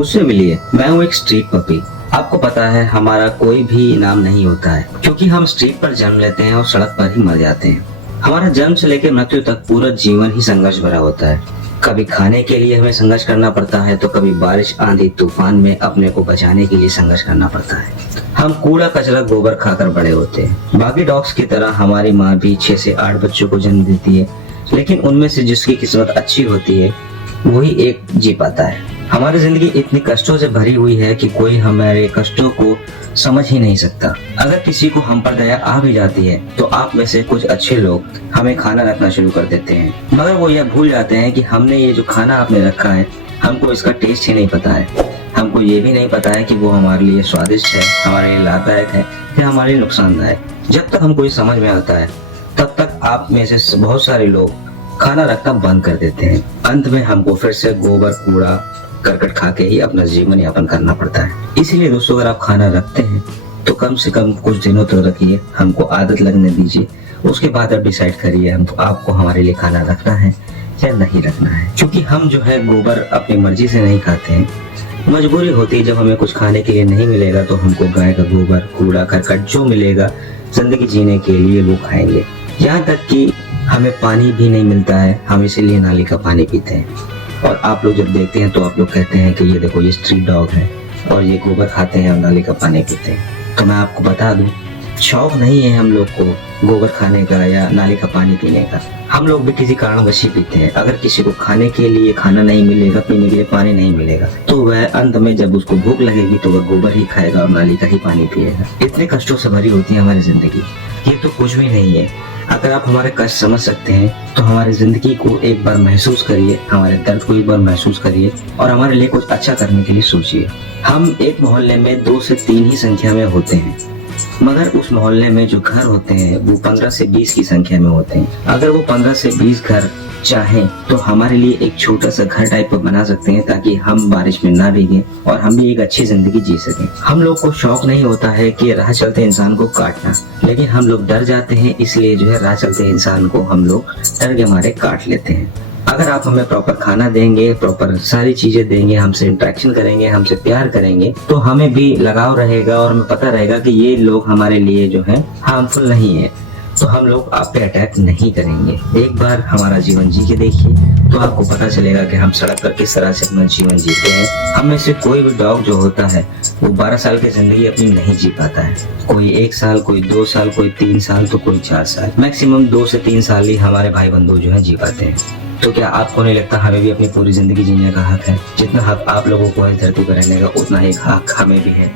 मुझसे मिलिए, मैं हूँ एक स्ट्रीट पपी। आपको पता है हमारा कोई भी इनाम नहीं होता है, क्योंकि हम स्ट्रीट पर जन्म लेते हैं और सड़क पर ही मर जाते हैं। हमारा जन्म से लेकर मृत्यु तक पूरा जीवन ही संघर्ष भरा होता है। कभी खाने के लिए हमें संघर्ष करना पड़ता है, तो कभी बारिश आंधी तूफान में अपने को बचाने के लिए संघर्ष करना पड़ता है। हम कूड़ा कचरा गोबर खाकर बड़े होते हैं। बाकी डॉग्स की तरह हमारी माँ भी 6 से 8 बच्चों को जन्म देती है, लेकिन उनमें से जिसकी किस्मत अच्छी होती है वही एक जी पाता है। हमारी जिंदगी इतनी कष्टों से भरी हुई है कि कोई हमारे कष्टों को समझ ही नहीं सकता। अगर किसी को हम पर दया आ भी जाती है तो आप में से कुछ अच्छे लोग हमें खाना रखना शुरू कर देते हैं, मगर वो यह भूल जाते हैं कि हमने ये जो खाना आपने रखा है हमको इसका टेस्ट ही नहीं पता है। हमको ये भी नहीं पता है कि वो हमारे लिए स्वादिष्ट है, हमारे लिए लाभदायक है या हमारे लिए नुकसानदायक। जब तक हमको ये समझ में आता है तब तक आप में से बहुत सारे लोग खाना रखना बंद कर देते हैं। अंत में हमको फिर से गोबर कूड़ा करकट खा के ही अपना जीवन यापन करना पड़ता है। इसीलिए दोस्तों, अगर आप खाना रखते हैं तो कम से कम कुछ दिनों तक रखिए, हमको आदत लगने दीजिए। उसके बाद आप डिसाइड करिए आपको हमारे लिए खाना रखना है या नहीं रखना है। क्योंकि हम जो है गोबर अपनी मर्जी से नहीं खाते हैं, मजबूरी होती है। जब हमें कुछ खाने के लिए नहीं मिलेगा तो हमको गाय का गोबर कूड़ा करकट जो मिलेगा जिंदगी जीने के लिए वो खाएंगे। यहाँ तक कि हमें पानी भी नहीं मिलता है, हम इसीलिए नाली का पानी पीते हैं। और आप लोग जब देखते हैं तो आप लोग कहते हैं कि ये देखो ये स्ट्रीट डॉग है और ये गोबर खाते हैं और नाली का पानी पीते हैं। तो मैं आपको बता दूं, शौक नहीं है हम लोग को गोबर खाने का या नाली का पानी पीने का। हम लोग भी किसी कारणवश ही पीते हैं। अगर किसी को खाने के लिए खाना नहीं मिलेगा, पीने के लिए पानी नहीं मिलेगा, तो वह अंत में जब उसको भूख लगेगी तो वह गोबर ही खाएगा और नाली का ही पानी पिएगा। इतने कष्टों से भरी होती है हमारी जिंदगी, ये तो कुछ भी नहीं है। अगर आप हमारे कष्ट समझ सकते हैं तो हमारी जिंदगी को एक बार महसूस करिए, हमारे दर्द को एक बार महसूस करिए और हमारे लिए कुछ अच्छा करने के लिए सोचिए। हम एक मोहल्ले में 2 से 3 ही संख्या में होते हैं, मगर उस मोहल्ले में जो घर होते हैं वो 15 से 20 की संख्या में होते हैं। अगर वो 15 से 20 घर चाहें तो हमारे लिए एक छोटा सा घर टाइप का बना सकते हैं, ताकि हम बारिश में ना भीगे और हम भी एक अच्छी जिंदगी जी सकें। हम लोग को शौक नहीं होता है कि राह चलते इंसान को काटना, लेकिन हम लोग डर जाते हैं, इसलिए जो है राह चलते इंसान को हम लोग डर के मारे काट लेते हैं। अगर आप हमें प्रॉपर खाना देंगे, प्रॉपर सारी चीजें देंगे, हमसे इंटरेक्शन करेंगे, हमसे प्यार करेंगे, तो हमें भी लगाव रहेगा और हमें पता रहेगा कि ये लोग हमारे लिए जो है हार्मफुल नहीं है, तो हम लोग आप पे अटैक नहीं करेंगे। एक बार हमारा जीवन जी के देखिए तो आपको पता चलेगा कि हम सड़क पर किस तरह से अपना जीवन जीते हैं। हम में से कोई भी डॉग जो होता है वो 12 साल की जिंदगी अपनी नहीं जी पाता है। कोई 1 साल, कोई 2 साल, कोई 3 साल, तो कोई 4 साल, मैक्सिमम 2 से 3 साल ही हमारे भाई बंधु जो है जी पाते हैं। तो क्या आपको नहीं लगता हमें भी अपनी पूरी जिंदगी जीने का हक है? जितना हक आप लोगों को इस धरती पर रहने का, उतना एक हक हमें भी है।